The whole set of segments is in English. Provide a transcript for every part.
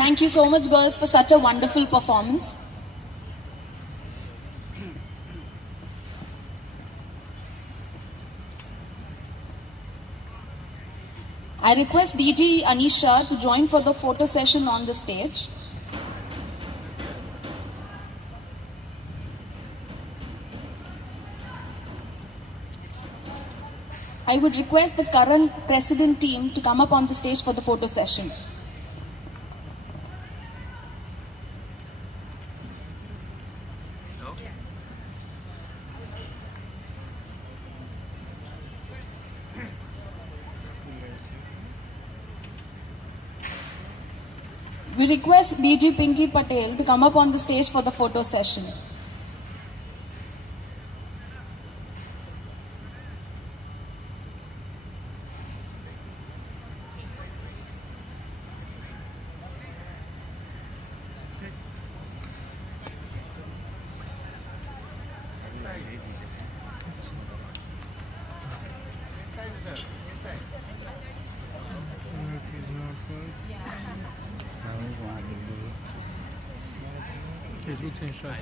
Thank you so much, girls, for such a wonderful performance. I request DG Anisha to join for the photo session on the stage. I would request the current president team to come up on the stage for the photo session. We request DG Pinky Patel to come up on the stage for the photo session. Facebook tem chat.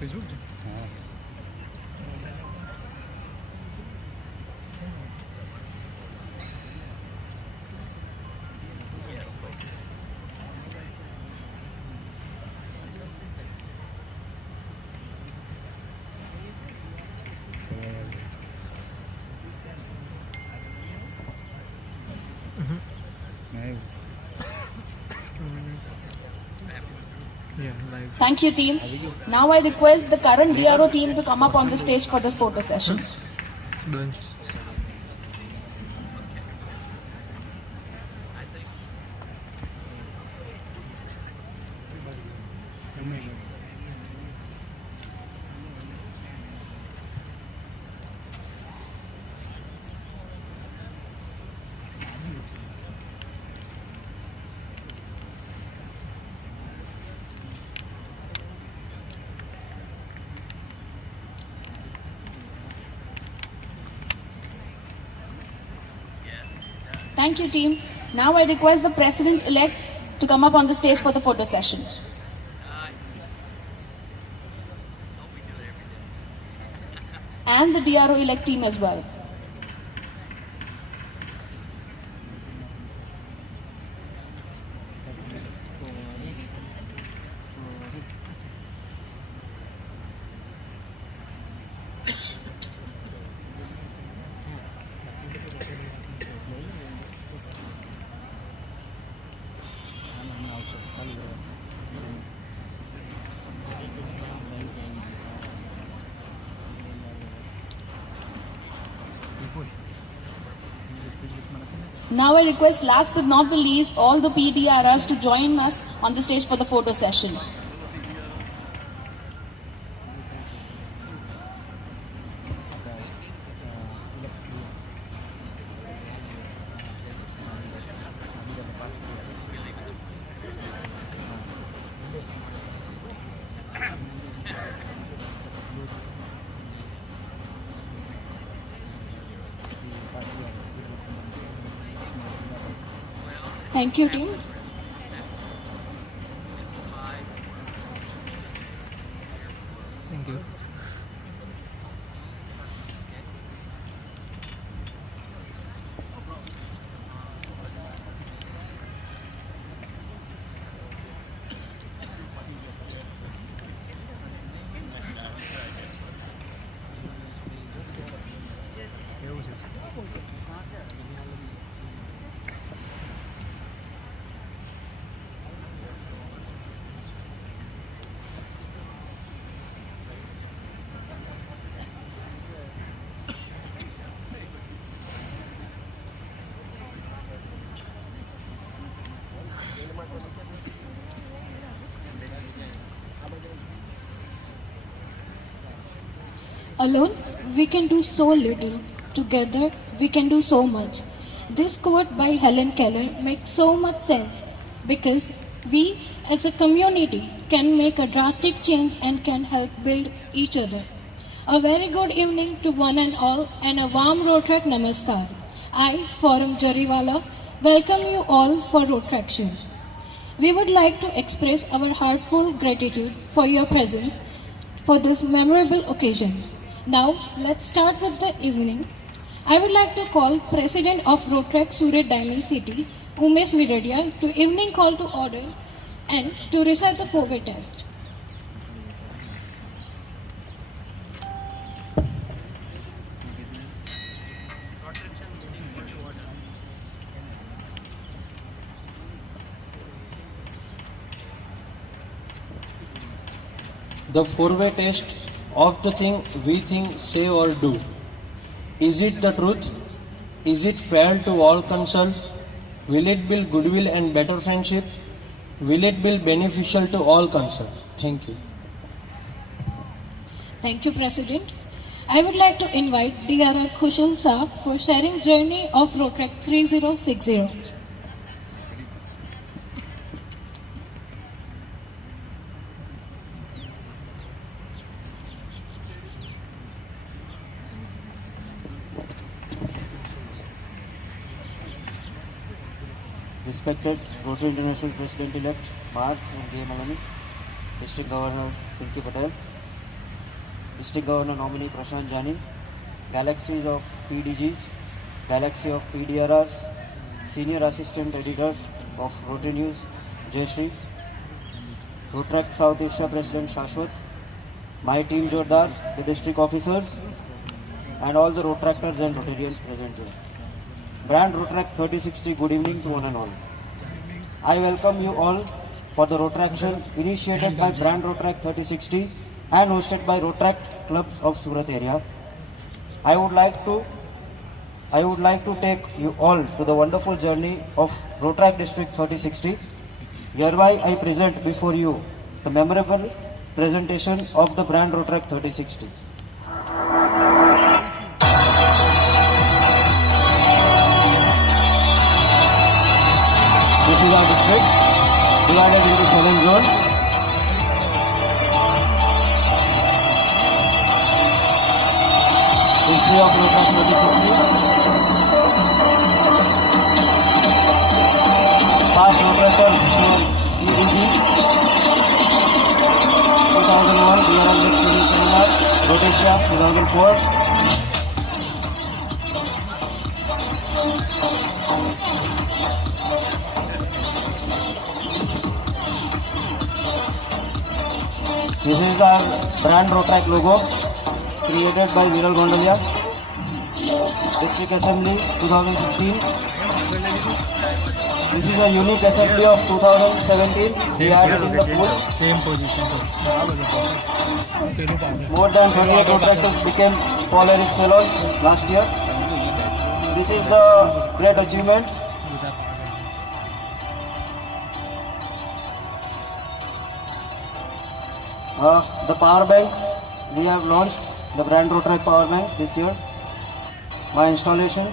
Facebook? Thank you, team. Now I request the current DRO team to come up on the stage for this photo session. Thank you, team. Now I request the president-elect to come up on the stage for the photo session. And the DRO-elect team as well. Now I request, last but not the least, all the PDRs to join us on the stage for the photo session. Thank you, team. Thank you. Alone, we can do so little. Together, we can do so much. This quote by Helen Keller makes so much sense because we, as a community, can make a drastic change and can help build each other. A very good evening to one and all and a warm Rotaract Namaskar. I, Forum Jariwala, welcome you all for Rotaraction. We would like to express our heartfelt gratitude for your presence for this memorable occasion. Now, let's start with the evening. I would like to call President of Rotaract Surat Diamond City, Umesh Viradia, to evening call to order and to recite the four-way test. The four-way test of the thing we think, say or do. Is it the truth? Is it fair to all concerned? Will it build goodwill and better friendship? Will it be beneficial to all concerned? Thank you. Thank you, President. I would like to invite DRR Kushal Saab for sharing journey of Rotaract 3060. Respected Rotary International President-elect Mark and J. Maloney, District Governor Pinky Patel, District Governor nominee Prashant Jani, galaxies of PDGs, galaxy of PDRRs, Senior Assistant Editor of Rotary News Jayashree, Rotaract South Asia President Shashwat, my team Jordar, the district officers, and all the Rotaractors and Rotarians present here. Brand Rotaract 3060, good evening to one and all. I welcome you all for the Rotaraction initiated by Brand Rotaract 3060 and hosted by Rotaract clubs of Surat area. I would like to take you all to the wonderful journey of Rotaract District 3060. Hereby I present before you the memorable presentation of the Brand Rotaract 3060. This is our district, divided into 7 zones. History of Rotaract 3060. Past Rotaractors from PDG. 2001, DRL Next Training Seminar, Rhodesia, 2004. This is our brand Rotaract logo, created by Viral Gondalia. District Assembly 2016. This is a unique assembly of 2017. We had it in the pool. Same position. More than 38 Rotaractors became Polaris Fellow last year. This is the great achievement. The power bank, we have launched the Brand Rotaract power bank this year. My installation.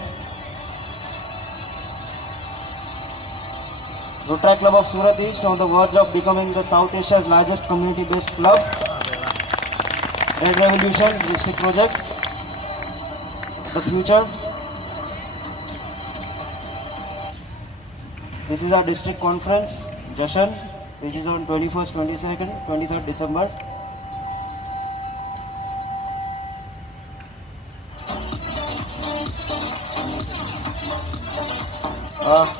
Rotaract Club of Surat East on the verge of becoming the South Asia's largest community-based club. Red Revolution district project. The future. This is our district conference, Jashan, which is on 21st, 22nd, 23rd December.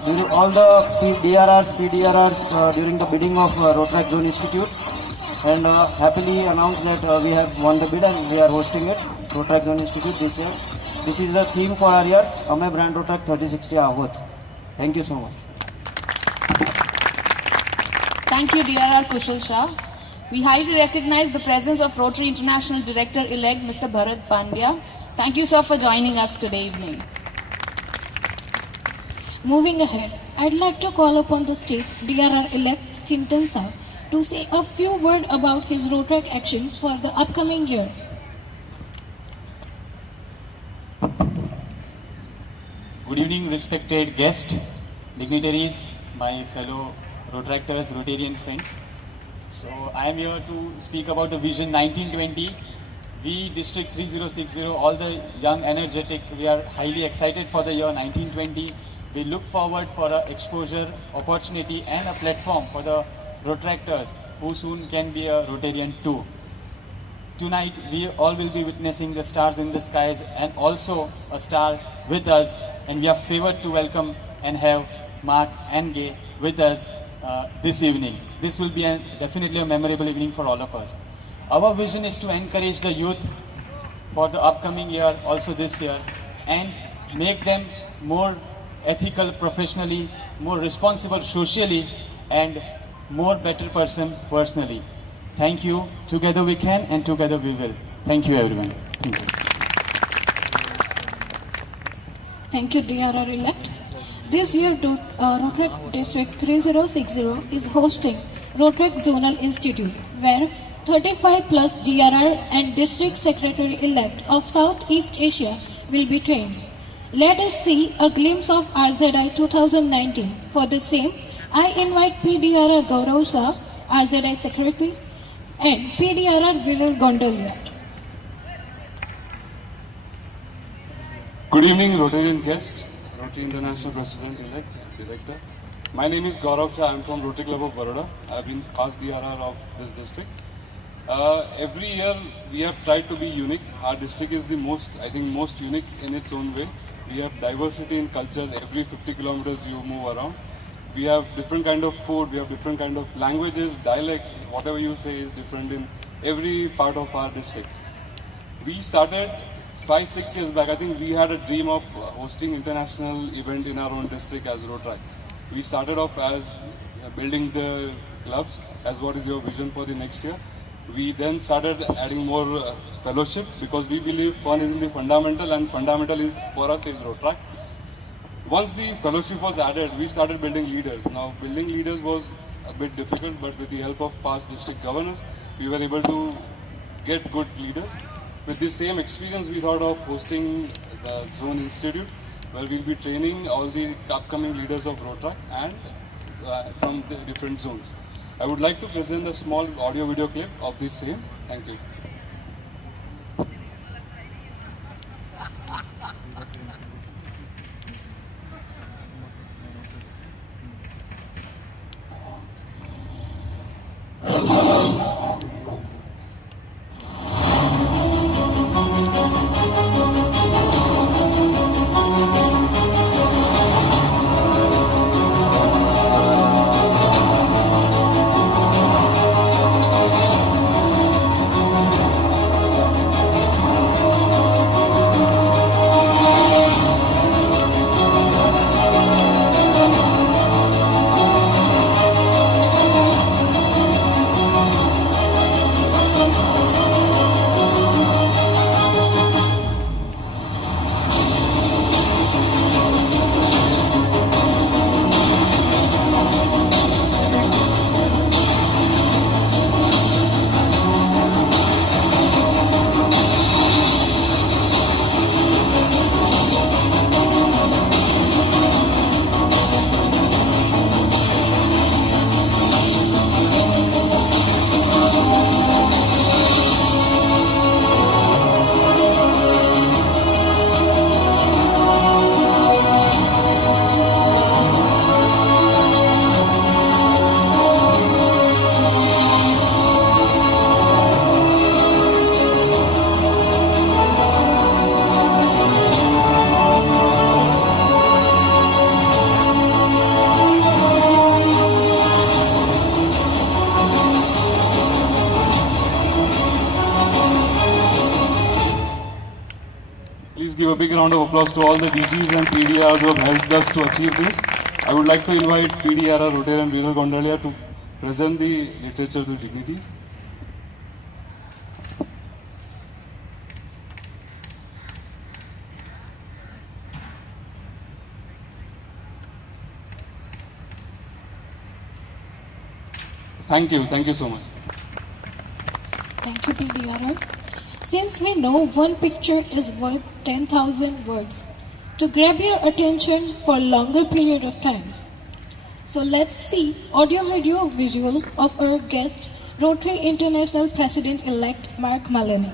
During all the PDRRs during the bidding of Rotaract Zone Institute, and happily announce that we have won the bid and we are hosting it, Rotaract Zone Institute this year. This is the theme for our year, Hame Brand Rotaract 3060 Avut. Thank you so much. Thank you, DRR Kushal Shah. We highly recognize the presence of Rotary International Director-elect Mr. Bharat Pandya. Thank you, sir, for joining us today evening. Moving ahead, I'd like to call upon the state DRR-elect Chintan Saab to say a few words about his Rotaract action for the upcoming year. Good evening, respected guests, dignitaries, my fellow Rotaractors, Rotarian friends. So I am here to speak about the Vision 1920. We, District 3060, all the young, energetic, we are highly excited for the year 1920. We look forward for a exposure, opportunity and a platform for the Rotaractors who soon can be a Rotarian too. Tonight we all will be witnessing the stars in the skies and also a star with us, and we are favored to welcome and have Mark and Gay with us this evening. This will be definitely a memorable evening for all of us. Our vision is to encourage the youth for the upcoming year, also this year, and make them more ethical professionally, more responsible socially, and more better person personally. Thank you. Together we can and together we will. Thank you everyone. Thank you. Thank you, DRR elect. This year, Rotary District 3060 is hosting Rotary Zonal Institute, where 35 plus DRR and District Secretary elect of Southeast Asia will be trained. Let us see a glimpse of RZI 2019. For the same, I invite PDRR Gaurav Shah, RZI Secretary, and PDRR Viral Gondolia. Good evening, Rotarian guest, Rotary International President-elect, Director. My name is Gaurav Shah. I am from Rotary Club of Baroda. I have been past DRR of this district. Every year we have tried to be unique. Our district is the most unique in its own way. We have diversity in cultures. Every 50 kilometers you move around. We have different kind of food. We have different kind of languages, dialects. Whatever you say is different in every part of our district. We started 5-6 years back. I think we had a dream of hosting international event in our own district as Rotary. We started off as building the clubs, as what is your vision for the next year. We then started adding more fellowship, because we believe fun is in the fundamental, and fundamental is for us is Rotary. Once the fellowship was added, we started building leaders. Now building leaders was a bit difficult, but with the help of past district governors, we were able to get good leaders. With the same experience, we thought of hosting the Zone Institute, where we'll be training all the upcoming leaders of Rotary and from the different zones. I would like to present a small audio video clip of this same. Thank you. Please give a big round of applause to all the DGs and PDRs who have helped us to achieve this. I would like to invite PDRR Rotary and Viral Gondolia to present the literature to dignity. Thank you so much. Thank you, PDRR. Since we know one picture is worth 10,000 words, to grab your attention for a longer period of time. So let's see audio video visual of our guest, Rotary International President-elect Mark Maloney.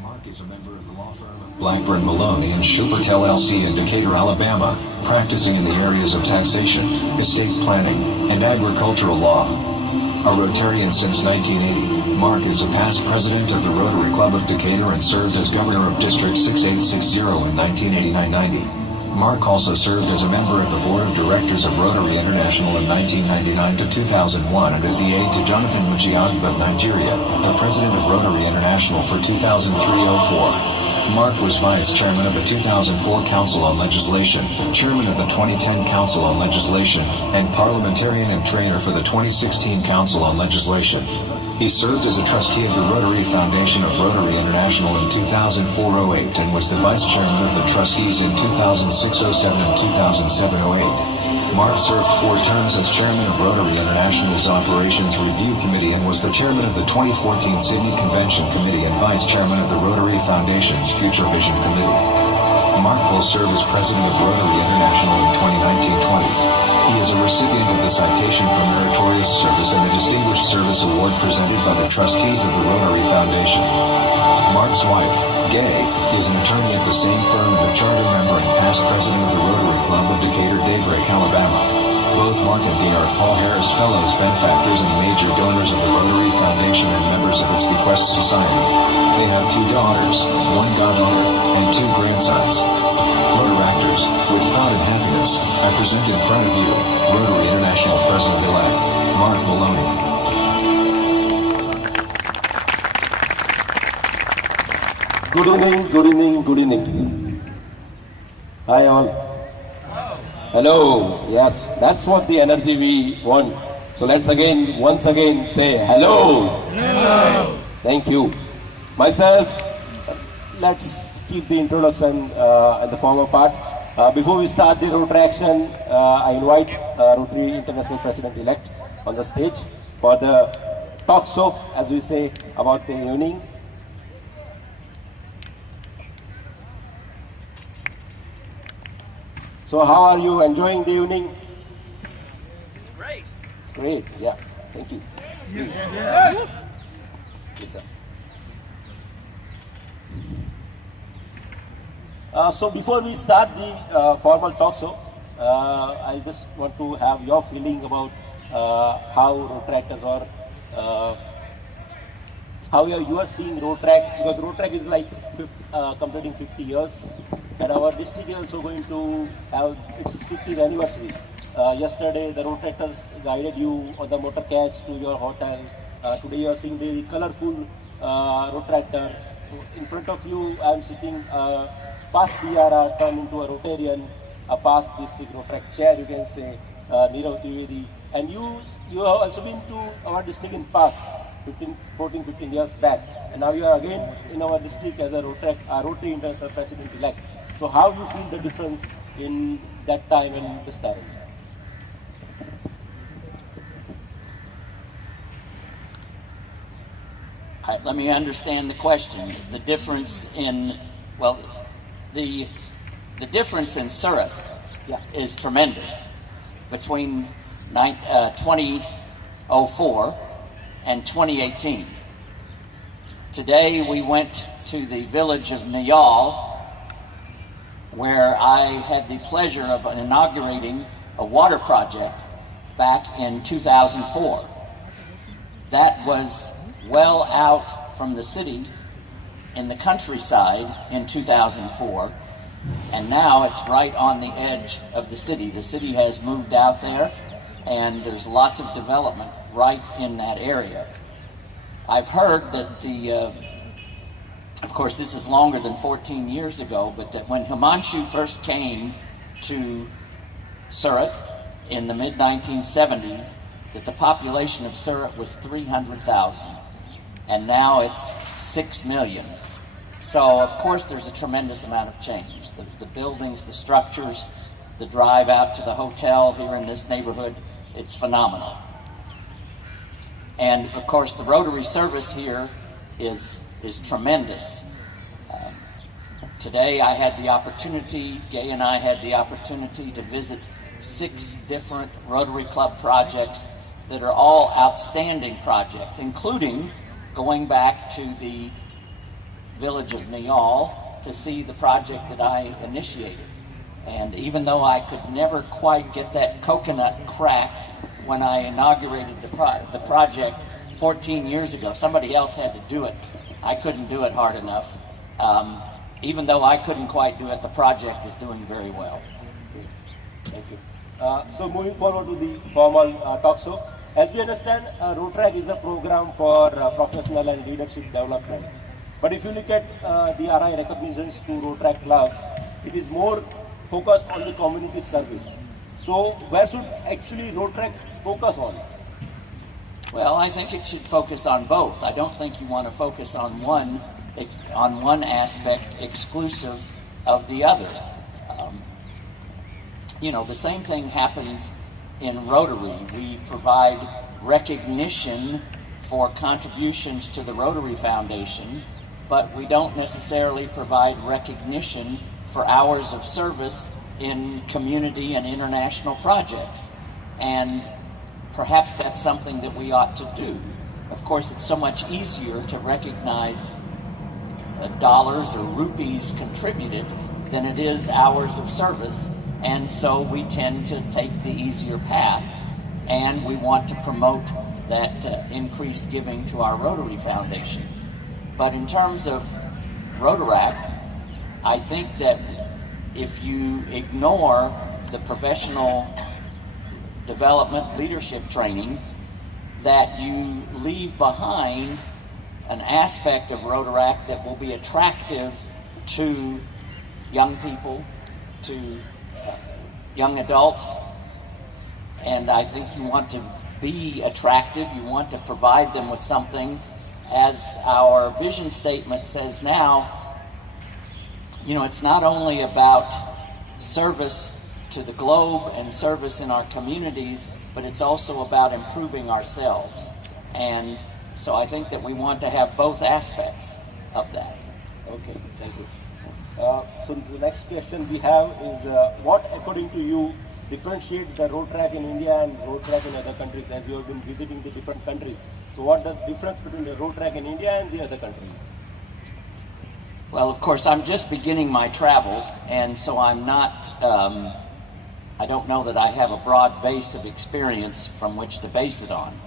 Mark is a member of the law firm of Blackburn, Maloney, and Schubert LLC in Decatur, Alabama, practicing in the areas of taxation, estate planning, and agricultural law. A Rotarian since 1980, Mark is a past president of the Rotary Club of Decatur and served as governor of District 6860 in 1989-90. Mark also served as a member of the board of directors of Rotary International in 1999 to 2001 and as the aide to Jonathan Mujiagba of Nigeria, the president of Rotary International for 2003-04. Mark was vice chairman of the 2004 Council on Legislation, chairman of the 2010 Council on Legislation, and parliamentarian and trainer for the 2016 Council on Legislation. He served as a trustee of the Rotary Foundation of Rotary International in 2004-08 and was the vice chairman of the trustees in 2006-07 and 2007-08. Mark served 4 terms as chairman of Rotary International's Operations Review Committee and was the chairman of the 2014 Sydney Convention Committee and vice chairman of the Rotary Foundation's Future Vision Committee. Mark will serve as president of Rotary International in 2019-20. He is a recipient of the Citation for Meritorious Service and the Distinguished Service Award presented by the trustees of the Rotary Foundation. Mark's wife, Gay, is an attorney at the same firm and a charter member and past president of the Rotary Club of Decatur, Daybreak, Alabama. Both Mark and Gay are Paul Harris Fellows, benefactors, and major donors of the Rotary Foundation and members of its Bequest Society. They have 2 daughters, 1 goddaughter, and 2 grandsons. Rotaractors, with pride and happiness, I present in front of you Rotary International President-elect Mark Maloney. Good evening, good evening, good evening. Hi all. Hello. Yes, that's what the energy we want. So let's once again say hello. Hello. Thank you. Myself, let's keep the introduction and the former part. Before we start the Rotaraction, I invite Rotary International President-elect on the stage for the talk show, as we say, about the evening. So how are you enjoying the evening? Great. It's great, yeah. Thank you. Yes, sir. So before we start the formal talk show, I just want to have your feeling about how Rotaractors are, how you are seeing Rotaract, because Rotaract is like completing 50 years, and our district is also going to have its 50th anniversary. Yesterday, the Rotaractors guided you on the motor catch to your hotel. Today, you are seeing the colorful Rotaractors. In front of you, I am sitting past DRR turned into a Rotarian, a past district Rotaract chair, you can say, Nirav Trivedi. And you have also been to our district in past, 15 years back. And now you are again in our district as a Rotary International President-elect. So how you feel the difference in that time and this time? All right, let me understand the question. The difference in, well, the difference in Surat is tremendous between 2004 and 2018. Today we went to the village of Niyal, where I had the pleasure of inaugurating a water project back in 2004. That was well out from the city in the countryside in 2004, and now it's right on the edge of the city. The city has moved out there, and there's lots of development right in that area. I've heard that of course this is longer than 14 years ago, but that when Himanshu first came to Surat in the mid-1970s, that the population of Surat was 300,000, and now it's 6 million. So of course there's a tremendous amount of change. The buildings, the structures, the drive out to the hotel here in this neighborhood, it's phenomenal. And of course the Rotary service here is tremendous. Today I had the opportunity, Gay and I had the opportunity to visit 6 different Rotary Club projects that are all outstanding projects, including going back to the village of Nial to see the project that I initiated. And even though I could never quite get that coconut cracked when I inaugurated the project 14 years ago, somebody else had to do it. I couldn't do it hard enough. Even though I couldn't quite do it, the project is doing very well. Thank you. So moving forward to the formal talk show. As we understand, Rotaract is a program for professional and leadership development. But if you look at the RI recognitions to Rotaract clubs, it is more focused on the community service. So where should actually Rotaract focus on? Well, I think it should focus on both. I don't think you want to focus on one aspect exclusive of the other. The same thing happens in Rotary. We provide recognition for contributions to the Rotary Foundation, but we don't necessarily provide recognition for hours of service in community and international projects. And perhaps that's something that we ought to do. Of course, it's so much easier to recognize dollars or rupees contributed than it is hours of service, and so we tend to take the easier path, and we want to promote that increased giving to our Rotary Foundation. But in terms of Rotaract, I think that if you ignore the professional development leadership training, that you leave behind an aspect of Rotaract that will be attractive to young people, to young adults, and I think you want to be attractive, you want to provide them with something. As our vision statement says now, it's not only about service to the globe and service in our communities, but it's also about improving ourselves. And so I think that we want to have both aspects of that. Okay, thank you. So the next question we have is, what according to you differentiates the Rotaract in India and Rotaract in other countries, as you have been visiting the different countries? So what the difference between the Rotaract in India and the other countries? Well, of course, I'm just beginning my travels, and so I'm not, I don't know that I have a broad base of experience from which to base it on.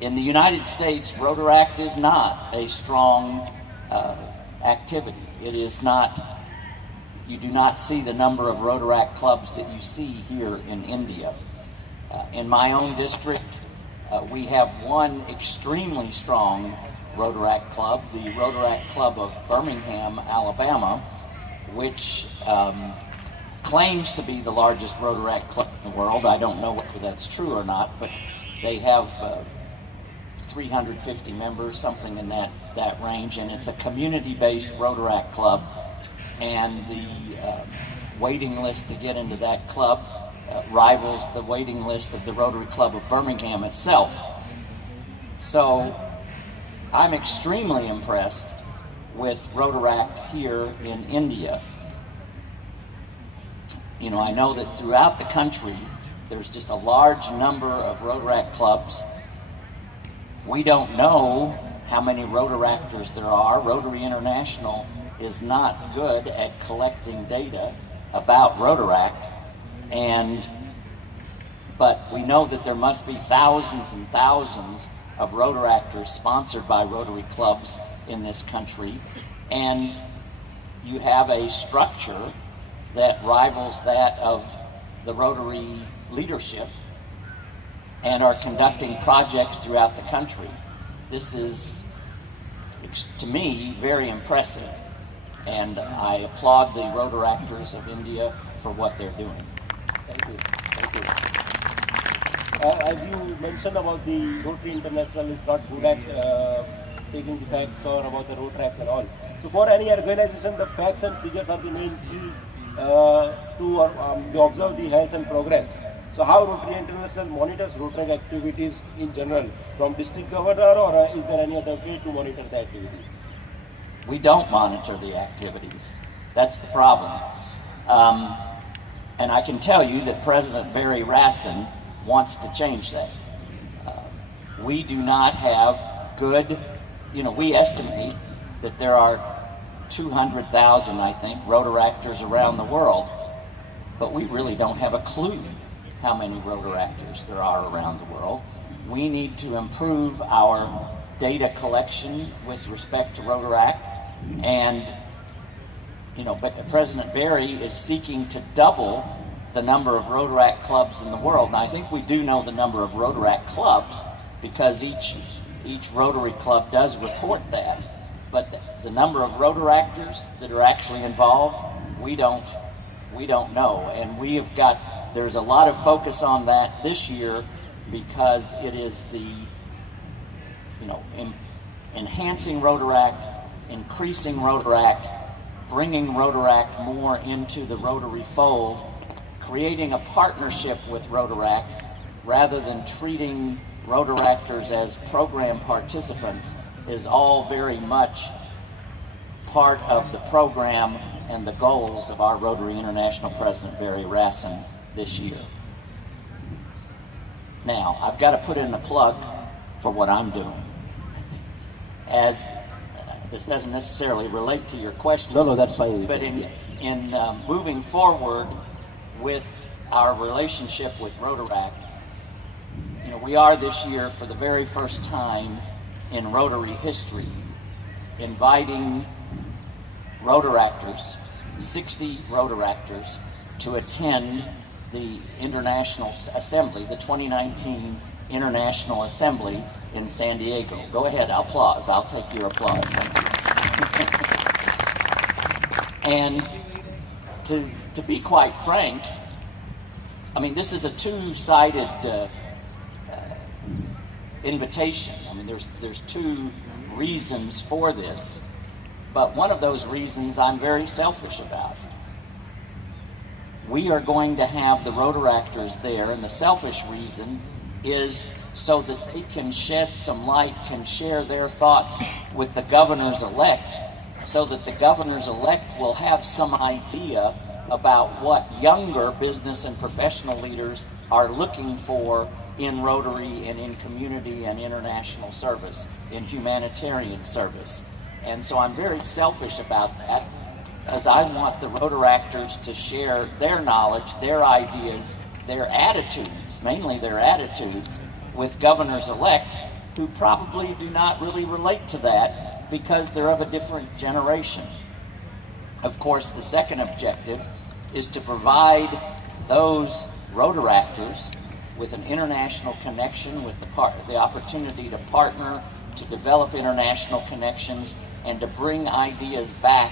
In the United States, Rotaract is not a strong activity. It is not, you do not see the number of Rotaract clubs that you see here in India. In my own district, we have one extremely strong Rotaract club, the Rotaract Club of Birmingham, Alabama, which claims to be the largest Rotaract club in the world. I don't know whether that's true or not, but they have 350 members, something in that range, and it's a community-based Rotaract club, and the waiting list to get into that club rivals the waiting list of the Rotary Club of Birmingham itself. So I'm extremely impressed with Rotaract here in India. I know that throughout the country there's just a large number of Rotaract clubs. We don't know how many Rotaractors there are. Rotary International is not good at collecting data about Rotaract, but we know that there must be thousands and thousands of Rotaractors sponsored by Rotary clubs in this country, and you have a structure that rivals that of the Rotary leadership and are conducting projects throughout the country. This is, to me, very impressive, and I applaud the Rotaractors of India for what they're doing. Thank you. Thank you. As you mentioned about the Rotary International is not good at taking the facts or about the Rotaracts and all. So for any organization, the facts and figures are the main key to observe the health and progress. So how Rotary International monitors Rotary activities in general, from district governor, or is there any other way to monitor the activities? We don't monitor the activities. That's the problem. And I can tell you that President Barry Rassin wants to change that. We do not have good, we estimate that there are 200,000, I think, Rotaractors around the world, but we really don't have a clue how many Rotaractors there are around the world. We need to improve our data collection with respect to Rotaract, and but President Berry is seeking to double the number of Rotaract clubs in the world. And I think we do know the number of Rotaract clubs because each Rotary club does report that. But the number of Rotaractors that are actually involved, we don't know. And there's a lot of focus on that this year because it is the, enhancing Rotaract, increasing Rotaract, bringing Rotaract more into the Rotary fold, creating a partnership with Rotaract rather than treating Rotaractors as program participants is all very much part of the program and the goals of our Rotary International President Barry Rassin this year. Now, I've got to put in a plug for what I'm doing. As this doesn't necessarily relate to your question. No, that's fine. But in moving forward with our relationship with Rotaract, we are this year, for the very first time in Rotary history, inviting Rotaractors, 60 Rotaractors, to attend the International Assembly, the 2019 International Assembly in San Diego. Go ahead, applause. I'll take your applause. Thank you. And to be quite frank, I mean, this is a two-sided invitation. I mean, there's two reasons for this, but one of those reasons I'm very selfish about. We are going to have the Rotaractors there, and the selfish reason is so that they can shed some light, can share their thoughts with the governors-elect, so that the governors-elect will have some idea about what younger business and professional leaders are looking for in Rotary and in community and international service, in humanitarian service. And so I'm very selfish about that, because I want the Rotaractors to share their knowledge, their ideas, their attitudes, mainly their attitudes, with governors-elect who probably do not really relate to that because they're of a different generation. Of course, the second objective is to provide those Rotaractors with an international connection, with the opportunity to partner, to develop international connections, and to bring ideas back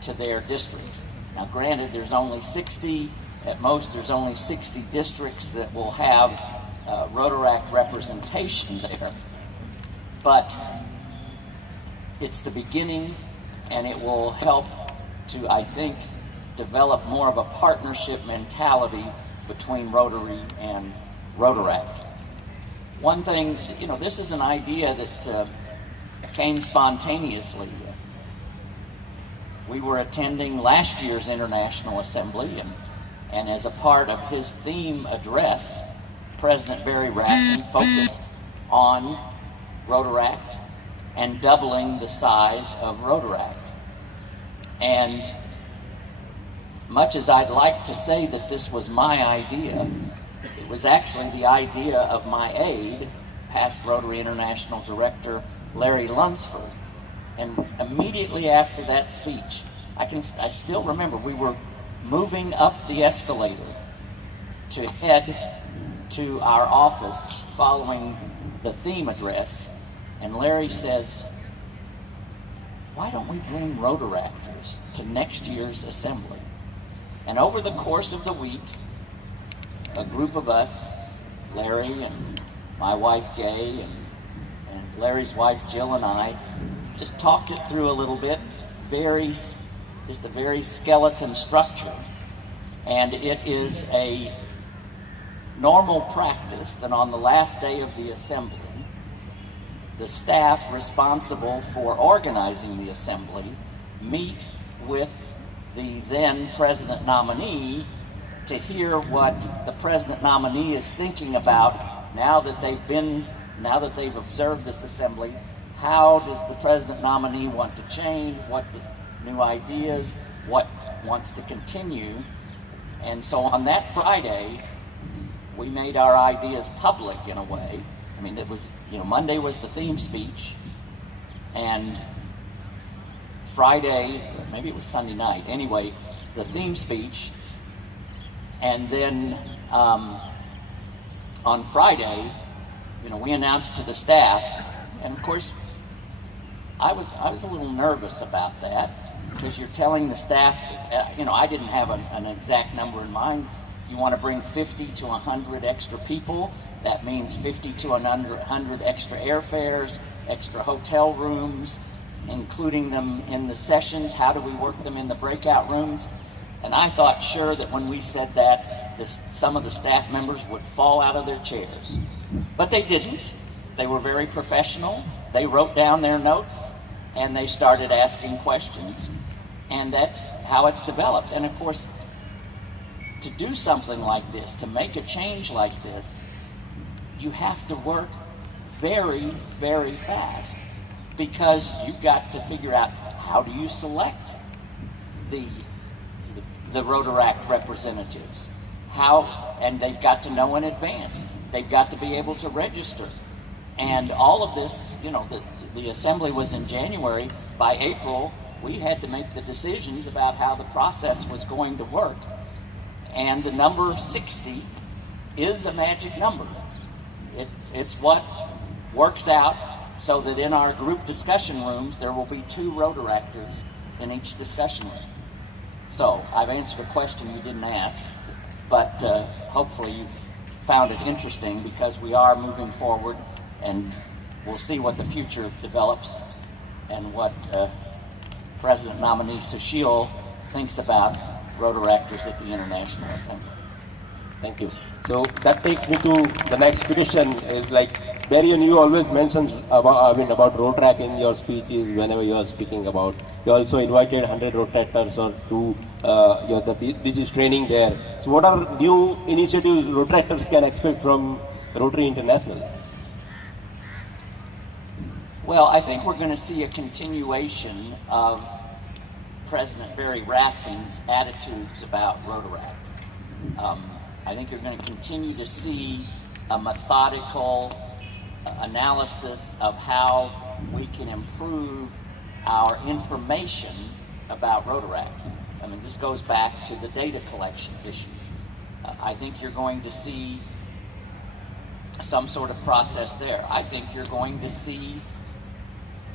to their districts. Now, granted, there's only 60, at most there's only 60 districts that will have Rotaract representation there, but it's the beginning, and it will help to, I think, develop more of a partnership mentality between Rotary and Rotaract. One thing, this is an idea that came spontaneously. We were attending last year's International Assembly, and as a part of his theme address, President Barry Rassin focused on Rotaract and doubling the size of Rotaract. And much as I'd like to say that this was my idea, it was actually the idea of my aide, past Rotary International Director Larry Lunsford. And immediately after that speech, I still remember we were moving up the escalator to head to our office following the theme address, and Larry says, "Why don't we bring Rotaractors to next year's assembly?" And over the course of the week, a group of us, Larry and my wife Gay and Larry's wife Jill and I, just talked it through a little bit, just a very skeleton structure. And it is a normal practice that on the last day of the assembly, the staff responsible for organizing the assembly meet with the then president nominee to hear what the president nominee is thinking about now that they've observed this assembly. How does the president nominee want to change? What new ideas, what wants to continue. And so on that Friday, we made our ideas public in a way. I mean, it was, Monday was the theme speech, and Friday, maybe it was Sunday night, anyway, the theme speech, and then on Friday, we announced to the staff, and of course, I was a little nervous about that, because you're telling the staff, I didn't have an exact number in mind. You want to bring 50 to 100 extra people. That means 50 to 100 extra airfares, extra hotel rooms, including them in the sessions. How do we work them in the breakout rooms? And I thought sure that when we said that, some of the staff members would fall out of their chairs. But they didn't. They were very professional. They wrote down their notes, and they started asking questions. And that's how it's developed. And of course, to do something like this, to make a change like this, you have to work very, very fast, because you've got to figure out how do you select the Rotaract representatives. And they've got to know in advance. They've got to be able to register. And all of this, the assembly was in January. By April, we had to make the decisions about how the process was going to work. And the number 60 is a magic number. It's what works out so that in our group discussion rooms, there will be 2 Rotaractors in each discussion room. So I've answered a question you didn't ask, but hopefully you've found it interesting, because we are moving forward, and we'll see what the future develops and what President nominee Sushil thinks about Rotaractors at the International Assembly. Thank you. So that takes me to the next question. Is like, Darian, you always mention about Rotaract in your speeches whenever you are speaking about. You also invited 100 Rotaractors or to the business training there. So what are new initiatives Rotaractors can expect from Rotary International? Well, I think we're going to see a continuation of President Barry Rassing's attitudes about Rotaract. I think you're going to continue to see a methodical analysis of how we can improve our information about Rotaract. I mean, this goes back to the data collection issue. I think you're going to see some sort of process there. I think you're going to see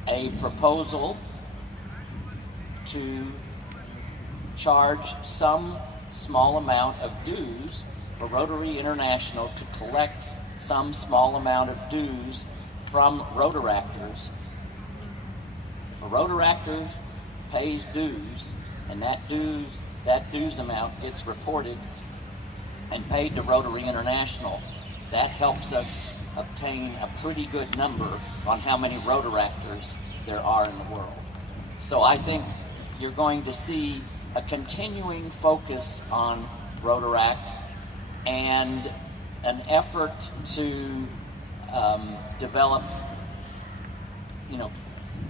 a proposal to charge some small amount of dues for Rotary International to collect some small amount of dues from Rotaractors. If a Rotaractor pays dues, and that dues amount gets reported and paid to Rotary International, that helps us obtain a pretty good number on how many Rotaractors there are in the world. So I think you're going to see a continuing focus on Rotaract and an effort to develop,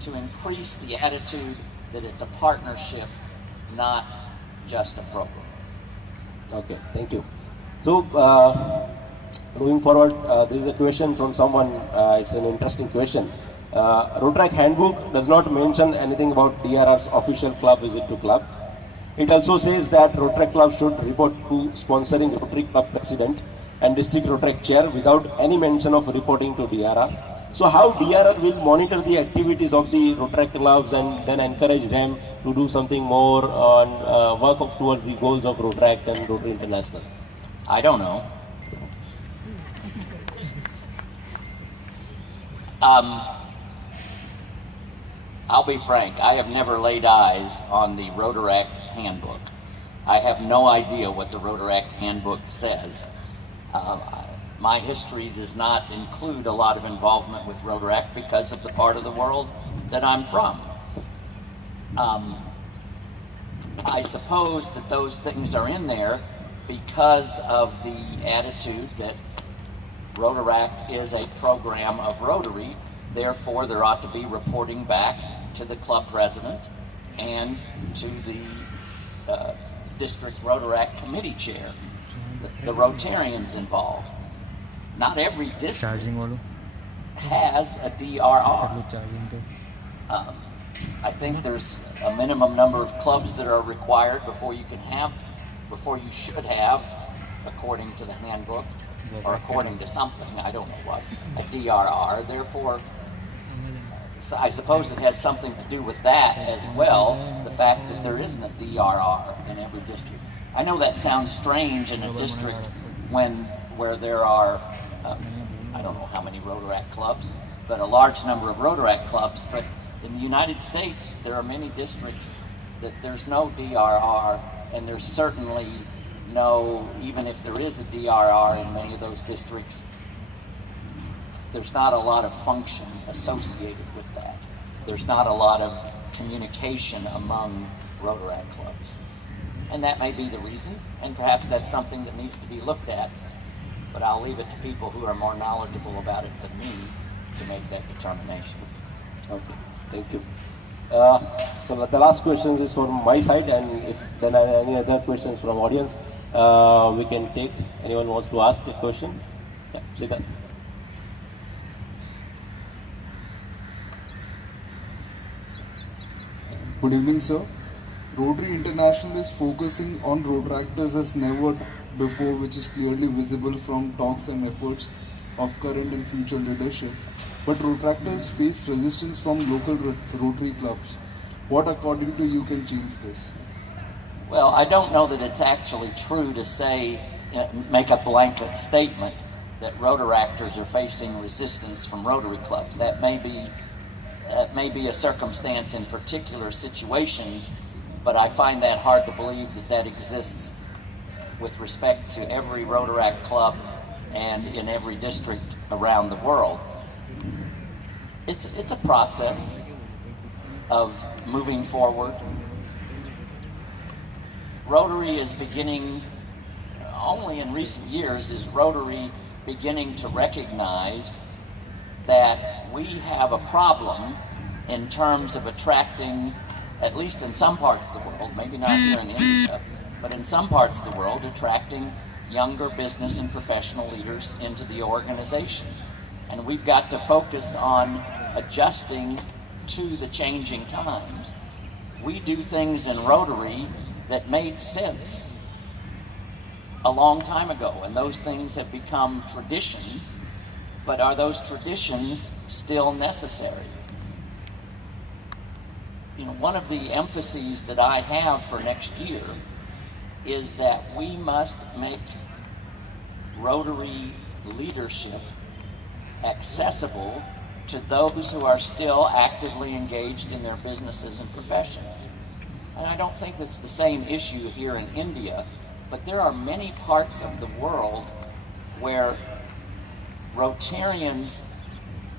to increase the attitude that it's a partnership, not just a program. Okay, thank you. So, moving forward, there is a question from someone. It's an interesting question. Rotaract handbook does not mention anything about DRR's official club visit to club. It also says that Rotaract club should report to sponsoring Rotary club president and district Rotaract chair without any mention of reporting to DRR. So how DRR will monitor the activities of the Rotaract clubs and then encourage them to do something more on work towards the goals of Rotaract and Rotary International? I don't know. I'll be frank, I have never laid eyes on the Rotaract handbook. I have no idea what the Rotaract handbook says. My history does not include a lot of involvement with Rotaract because of the part of the world that I'm from. I suppose that those things are in there because of the attitude that Rotaract is a program of Rotary, therefore there ought to be reporting back to the club president and to the district Rotaract committee chair, the Rotarians involved. Not every district has a DRR. I think there's a minimum number of clubs that are required before you should have, according to the handbook, or according to something, I don't know what, a DRR. Therefore, so I suppose it has something to do with that as well, the fact that there isn't a DRR in every district. I know that sounds strange in a district where there are, I don't know how many Rotaract clubs, but a large number of Rotaract clubs. But in the United States, there are many districts that there's no DRR, and there's certainly no, even if there is a DRR in many of those districts, there's not a lot of function associated with that. There's not a lot of communication among Rotaract clubs. And that may be the reason, and perhaps that's something that needs to be looked at, but I'll leave it to people who are more knowledgeable about it than me to make that determination. Okay, thank you. So the last question is from my side, and if there are any other questions from audience, we can take. Anyone wants to ask a question? Yeah, Siddharth. Good evening, sir. Rotary International is focusing on Rotaractors as never before, which is clearly visible from talks and efforts of current and future leadership. But Rotaractors face resistance from local Rotary clubs. What, according to you, can change this? Well, I don't know that it's actually true to say, make a blanket statement that Rotaractors are facing resistance from Rotary clubs. That may be a circumstance in particular situations, but I find that hard to believe that that exists with respect to every Rotaract club and in every district around the world. It's a process of moving forward. Rotary is beginning, only in recent years is Rotary beginning to recognize that we have a problem in terms of attracting, at least in some parts of the world, maybe not here in India, but in some parts of the world, attracting younger business and professional leaders into the organization. And we've got to focus on adjusting to the changing times. We do things in Rotary that made sense a long time ago, and those things have become traditions, but are those traditions still necessary? You know, one of the emphases that I have for next year is that we must make Rotary leadership accessible to those who are still actively engaged in their businesses and professions. And I don't think that's the same issue here in India, but there are many parts of the world where Rotarians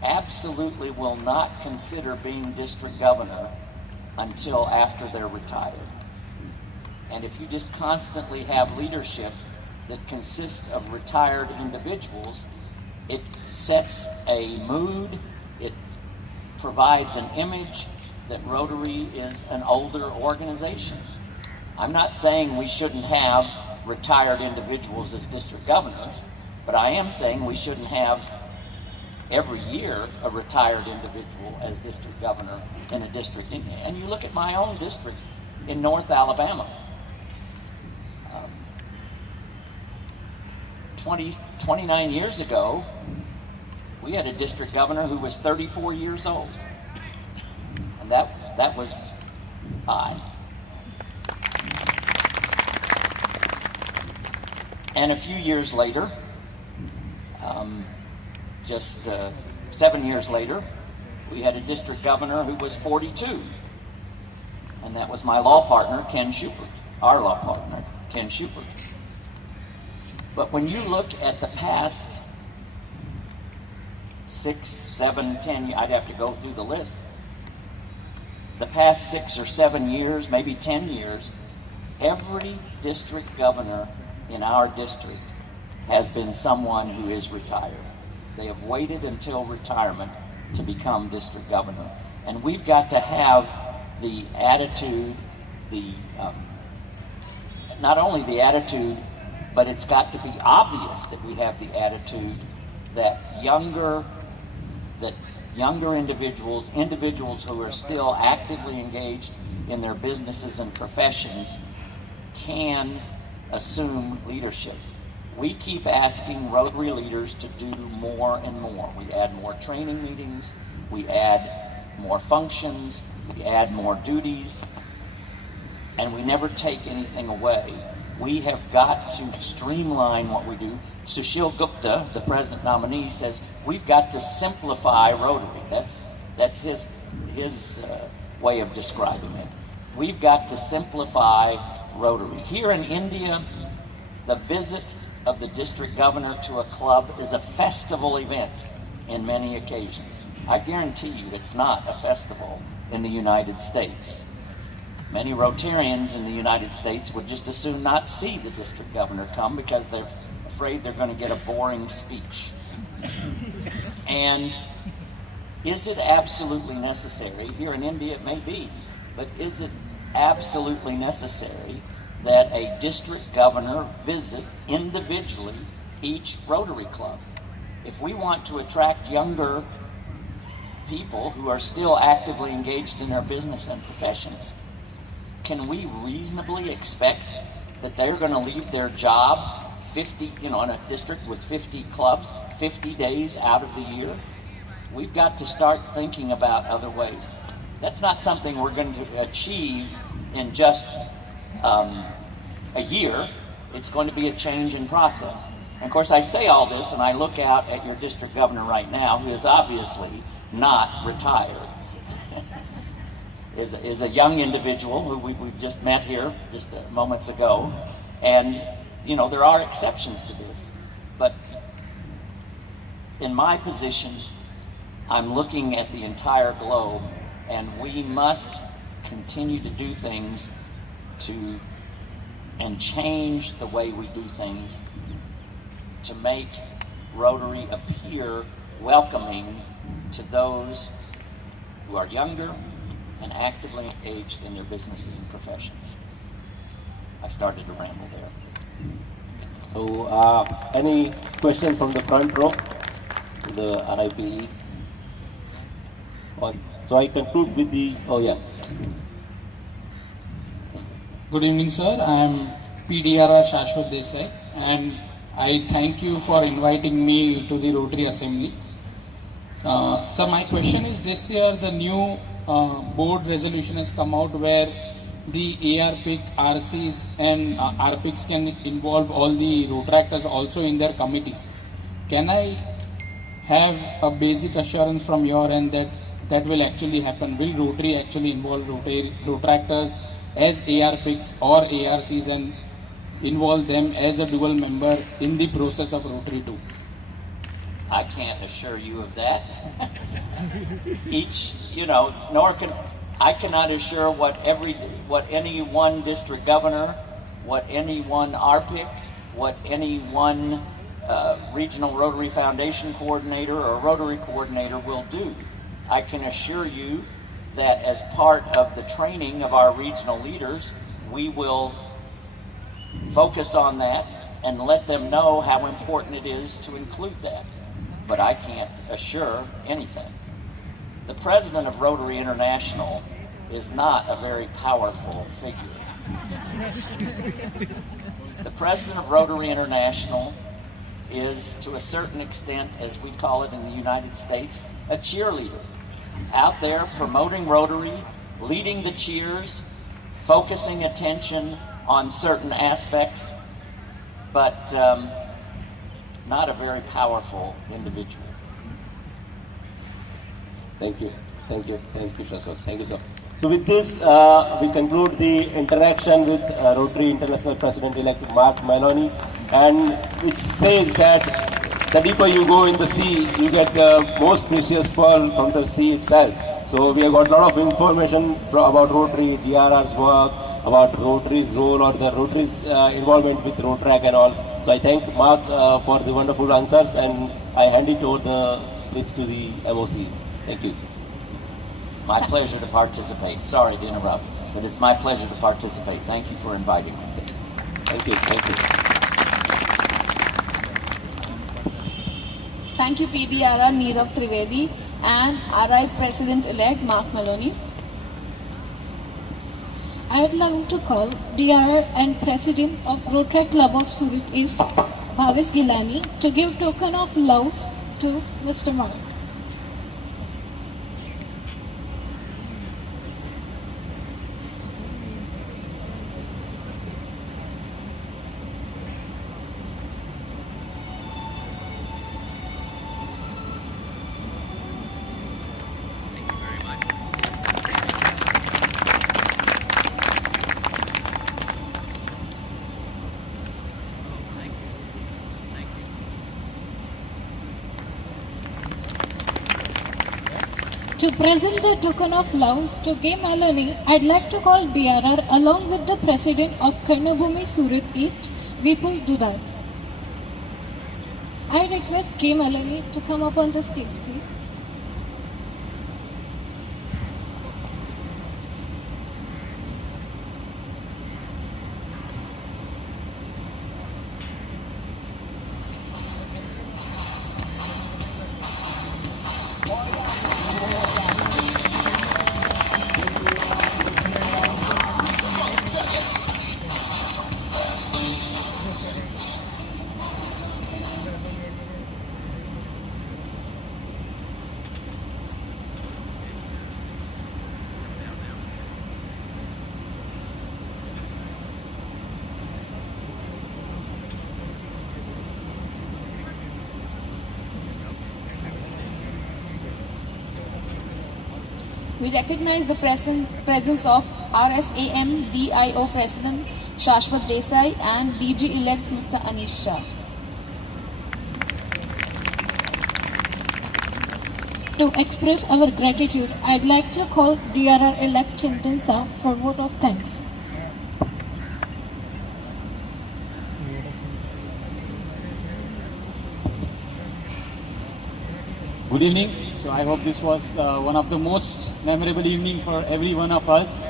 absolutely will not consider being district governor until after they're retired. And if you just constantly have leadership that consists of retired individuals, it sets a mood, it provides an image that Rotary is an older organization. I'm not saying we shouldn't have retired individuals as district governors, but I am saying we shouldn't have every year a retired individual as district governor in a district. And you look at my own district in North Alabama. 29 years ago, we had a district governor who was 34 years old. And that was I. And a few years later, just 7 years later, we had a district governor who was 42. And that was my law partner, Ken Schubert, our law partner, Ken Schubert. But when you look at the past 6, 7, 10, I'd have to go through the list. The past 6 or 7 years, maybe 10 years, every district governor in our district has been someone who is retired. They have waited until retirement to become district governor. And we've got to have the attitude, not only the attitude, but it's got to be obvious that we have the attitude that younger individuals who are still actively engaged in their businesses and professions can assume leadership. We keep asking Rotary leaders to do more and more. We add more training meetings, we add more functions, we add more duties, and we never take anything away. We have got to streamline what we do. Sushil Gupta, the president nominee, says we've got to simplify Rotary. That's his way of describing it. We've got to simplify Rotary. Here in India, the visit of the district governor to a club is a festival event in many occasions. I guarantee you it's not a festival in the United States. Many Rotarians in the United States would just as soon not see the district governor come because they're afraid they're going to get a boring speech. And is it absolutely necessary? Here in India it may be, but is it absolutely necessary that a district governor visit individually each Rotary club? If we want to attract younger people who are still actively engaged in their business and profession, can we reasonably expect that they're going to leave their job 50, in a district with 50 clubs, 50 days out of the year? We've got to start thinking about other ways. That's not something we're going to achieve in just a year. It's going to be a change in process. And of course, I say all this and I look out at your district governor right now, who is obviously not retired. is a young individual who we've just met here just moments ago. And, there are exceptions to this. But in my position, I'm looking at the entire globe, and we must continue to do things and change the way we do things to make Rotary appear welcoming to those who are younger and actively engaged in their businesses and professions. I started to ramble there. So, any question from the front row, the RIPE? So I conclude with yes. Good evening, sir. I am PDRR Shashwat Desai, and I thank you for inviting me to the Rotary Assembly. So my question is, this year the new board resolution has come out where the ARPIC, RCs and RPICs can involve all the Rotaractors also in their committee. Can I have a basic assurance from your end that will actually happen? Will Rotary actually involve Rotaractors as ARPICs or ARCs and involve them as a dual member in the process of Rotary 2? I can't assure you of that. I cannot assure what any one district governor, what any one RPIC, what any one regional Rotary Foundation coordinator or Rotary coordinator will do. I can assure you that as part of the training of our regional leaders, we will focus on that and let them know how important it is to include that. But I can't assure anything. The president of Rotary International is not a very powerful figure. The president of Rotary International is, to a certain extent, as we call it in the United States, a cheerleader, out there promoting Rotary, leading the cheers, focusing attention on certain aspects, but not a very powerful individual. Thank you, Shashwat. Thank you, sir. So with this, we conclude the interaction with Rotary International President-elect Mark Maloney, and which says that the deeper you go in the sea, you get the most precious pearl from the sea itself. So we have got a lot of information about Rotary, DRR's work, about Rotary's role or the Rotary's involvement with Rotaract and all. So I thank Mark for the wonderful answers, and I hand it over the switch to the MOCs. Thank you. My pleasure to participate. Sorry to interrupt, but it's my pleasure to participate. Thank you for inviting me. Thank you. Thank you. Thank you, PDRR Neerav Trivedi and RI President-elect Mark Maloney. I'd like to call DRR and President of Rotary Club of Surat East, Bhavesh Gilani, to give token of love to Mr. Mark. To present the token of love to K. Maloney, I'd like to call DRR along with the President of Karnabhumi Surat East, Vipul Dudat. I request K. Maloney to come up on the stage, please. We recognize the presence of RSAM DIO President Shashwat Desai and DG-elect Mr. Anish Shah. To express our gratitude, I'd like to call DRR-elect Chintan Shah for vote of thanks. Good evening. So I hope this was one of the most memorable evening for every one of us.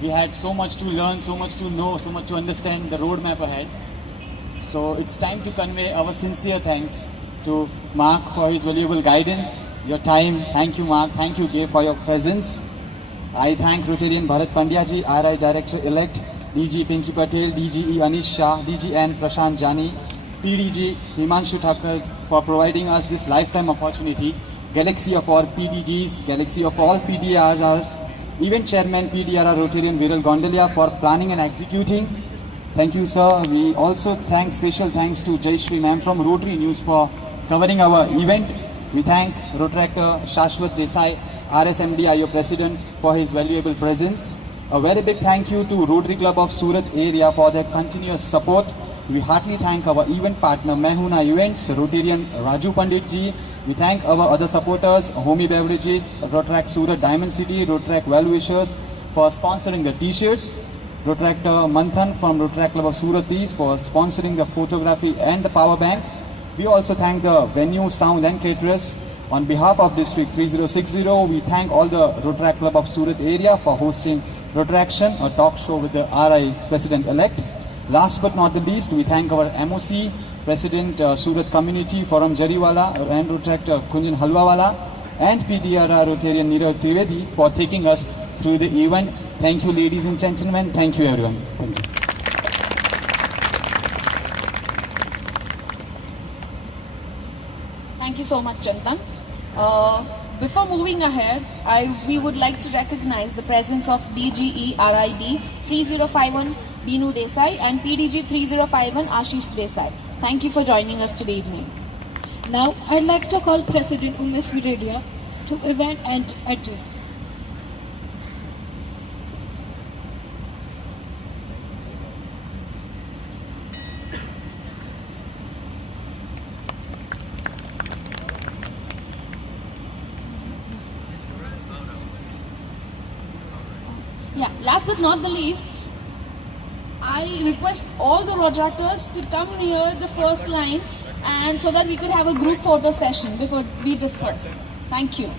We had so much to learn, so much to know, so much to understand the roadmap ahead. So it's time to convey our sincere thanks to Mark for his valuable guidance, your time. Thank you, Mark. Thank you, Gay, for your presence. I thank Rotarian Bharat Pandya ji, RI Director-elect, DG Pinky Patel, DGE Anish Shah, DGN Prashant Jani, PDG Himanshu Thakur for providing us this lifetime opportunity. Galaxy of all PDGs, galaxy of all PDRRs, Event Chairman PDRR Rotarian Viral Gondalia for planning and executing. Thank you, sir. We also thank special thanks to Jai Shri Ma'am from Rotary News for covering our event. We thank Rotaractor Shashwat Desai, RSMDIO President, for his valuable presence. A very big thank you to Rotary Club of Surat area for their continuous support. We heartily thank our event partner Mehuna Events, Rotarian Raju Pandit ji. We thank our other supporters, Homi Beverages, Rotaract Surat Diamond City, Rotaract Well-Wishers for sponsoring the t-shirts, Rotaractor Manthan from Rotaract Club of Surat East for sponsoring the photography and the power bank. We also thank the venue, sound and caterers. On behalf of District 3060, we thank all the Rotaract Club of Surat area for hosting Rotaraction, a talk show with the RI President-elect. Last but not the least, we thank our MOC, President Surat Community Forum Jariwala and Rotaractor Kunjan Halwawala and PDRR Rotarian Neerav Trivedi for taking us through the event. Thank you, ladies and gentlemen. Thank you, everyone. Thank you. Thank you so much, Chantan. Before moving ahead, we would like to recognize the presence of DGE RID 3051 Binu Desai and PDG 3051 Ashish Desai. Thank you for joining us today evening. Now, I'd like to call President Umesh Videdia to event and adjourn. Yeah, last but not the least, I request all the Rotaractors to come near the first line and so that we could have a group photo session before we disperse. Thank you.